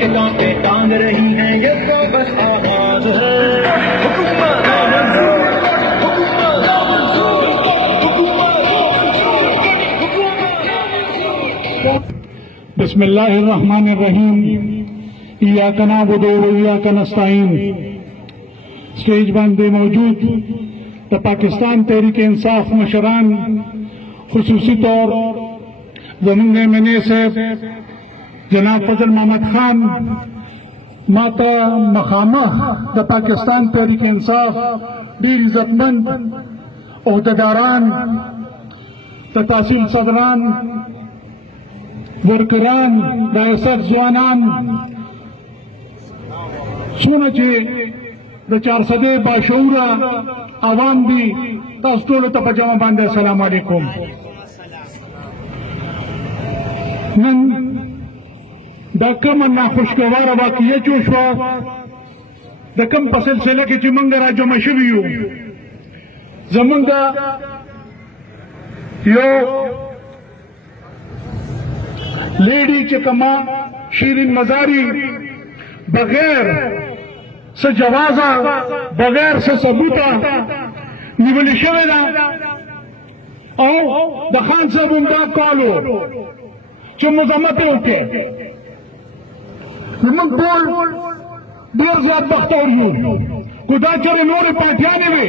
के कांटे टांग रही हैं ये तो बस आवाज है। बिस्मिल्लाहिर्रहमानिर्रहीम। इय्याका नअबुदु व इय्याका नस्तईन। स्टेज बंदे मौजूद द पाकिस्तान तहरीक इंसाफ मशरान, खुसूसी तौर जमीन एमएनए साहब जनाब फजल मोहम्मद खान, माता मखामा द पाकिस्तान तहरीक इंसाफ, ढेर इज्जतमंद ओहदेदारान, तहसील सदरान, वर्करान, रायसर जवानान, सोना चे द 400 बाशऊरा आवाम दी तासु टोलु ته په جمع باندې السلام علیکم। نن دا کومه ناخوشګواره واقعه جوړ شوه، د کوم په سلسله کې چې موږ راجمع شوي یو، زموږ یو لیڈی چې کما شیرین مزاری بغیر څه جوازه، بغیر څه ثبوته نیولې شوې ده، او د خان صاحب هم دا کالو چې مذمت یې وکړي. موږ ټول ډېر زیات بختور یو، خو دا چېرې نورې پارټیانې وې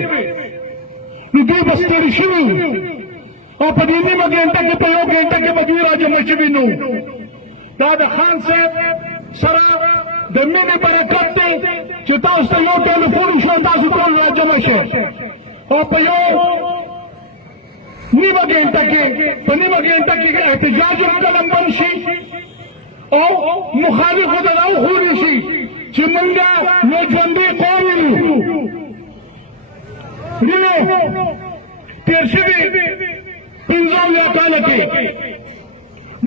نو دوی به ستړي شوي او په دې نیمه ګنټه کې په یو ګنټه کې به دوی راجمع شوي نو. دا د خان صاحب سره د مینې برکت دی چې تاسو ته یو ټلیفون وشو، تاسو ټول راجمع شئ او په یو نیمه ګنټه کې احتجاج قلم بند شي او مخالفو ته دا وښودل شي چې موږ یو ژوندی قوم یو. وینو تېر شوي 15 کاله کې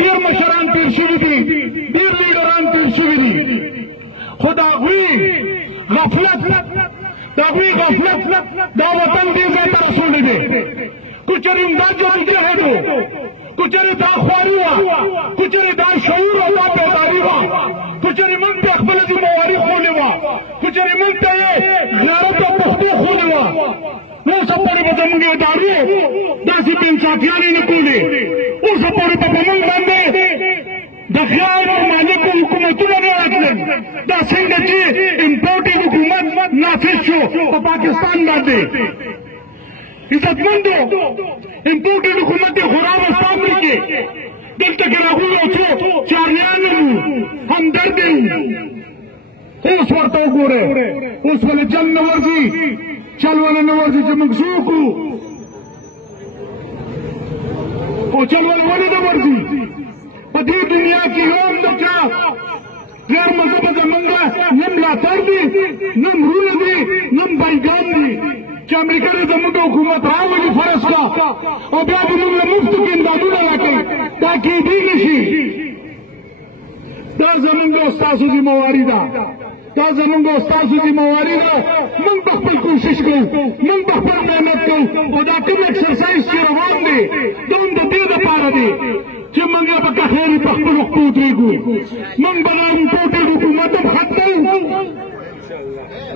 ډېر مشران تېر شوي دي، ډېر لیډران تېر شوي دي، خو د هغوی غفلت دا وطن دې ځای ته رسولی دی. که چېرې دا جدوجهد و، که چېرې دا خواري وه، که چېرې دا شعور او دا بیداري وه، که چېرې موږ ته خپله ذمهواري ښولې وه، که چېرې موږ ته یې غیرت او پښتو ښولې وه، نو اوسه پورې به زموږ ادارو داسې بې انصافیانې نه کولې. اوسه پورې به په موږ باندې د خیال او مالکو حکومتونه نه راتلل. دا څنګه چې امپورټډ حکومت نافذ شو په پاکستان باندې. عزتمندو امپورټډ حکومت یې خو راوستل کې دلته کې راغلو یو څو چاریان وو، همدرد یې وو. اوس ورته وګورئ، اوس ولې جنګ نه ورځي، چل ولې نه ورځي چې موږ څوک وو، او چل ولې نه ورځي. په دې دنیا کې یو هم د چا غیر مذهبه زمونږ نه ملاتړ دي، نه مرونه دي، نه بایګان دي چې امریکا دې زمونږ حکومت راولي فرض کا او بیا دې موږ له مفتو کې امدادونه راکوي. دا کېدی نه شي. دا زمونږ او ستاسو ذمهواري ده، دا زمونږ او ستاسو ذمهواري ده. موږ به خپل کوشش کوو، موږ به خپل محنت کوو، او دا کوم ایکسرسایز چې روان دی دا هم د دې دپاره دی چې موږ به که خیرې په خپلو خپو ودرېږو. موږ به د امپورټډ حکومت هم ختمو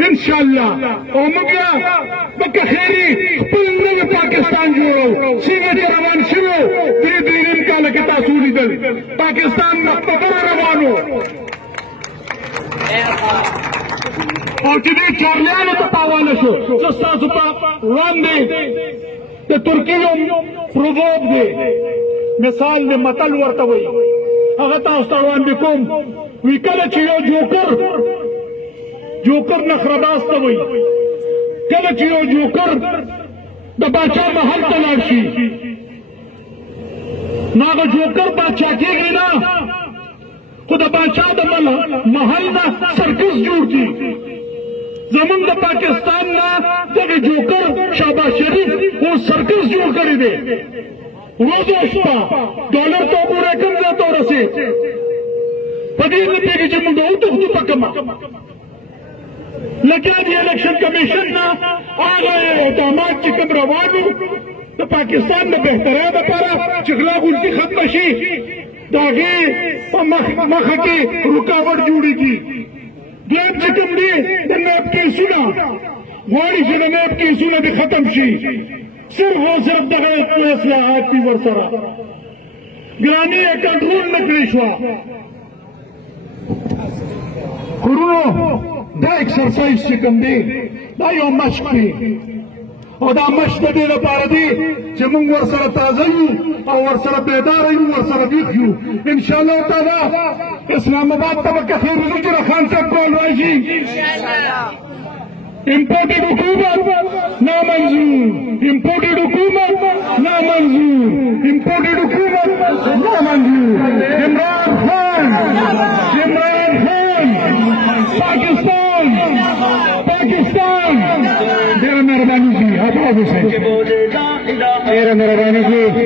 انشاءالله، او موږ به که خیرې خپل نوی پاکستان جوړو. څنګه چې روان شوو 3 کاله کې تاسو ولیدل پاکستان مخبره روانو، او چې دې چارلیانو ته تاوانه شو. زه ستاسو په وړاندې د ترکي یو پروورب دی، مثال د متل ورته وایي، هغه تاسو ته وړاندې کوم. وی کله چې یو جوکر نخرهباز ته وایي، کله چې یو جوکر د باچا محل ته لاړ شي نو هغه جوکر باچا کېږي نه، خو د باچا د محل نه سرکس جوړ کړي. زمونږ د پاکستان نه دغه جوکر شهباز شریف اوس سرکس جوړ کړی دی. روز او شپه ډالر ته وګورئ کوم ځای ته ورسېد. په دې نه پوهېږي چې موږ وتښتو په کومه. لیکن د الیکشن کمیشن نه هغه اقدامات چې کوم روان وو د پاکستان د بهترۍ دپاره چې غلا غلطي ختمه شي د هغې په مخه کې رکاوټ جوړېږي. دویم چې کوم دي د نیب کیسونه غواړي چې د نیب کیسونه دې ختم شي. صرف او صرف دغه اصلاحات دي ورسره ګراني یې کنټرول نه کړې شوه. خورونو دا ایکسرسایز چې کوم دی دا یو مشق دی او دا مشق د دې لپاره دی چې موږ ورسره تازه یو او ورسره بیداره یو ورسره ویښ یو. انشاءالله تعالی اسلام آباد ته به که خیر وکړي خان صاحب کول راشي. امپورټډ حکومت نامنظور، امپورټډ حکومت نامنظور، امپورټډ حکومت نامنظور. عمران خان پاکستان ډېره مهرباني کی ډېره مهرباني کی.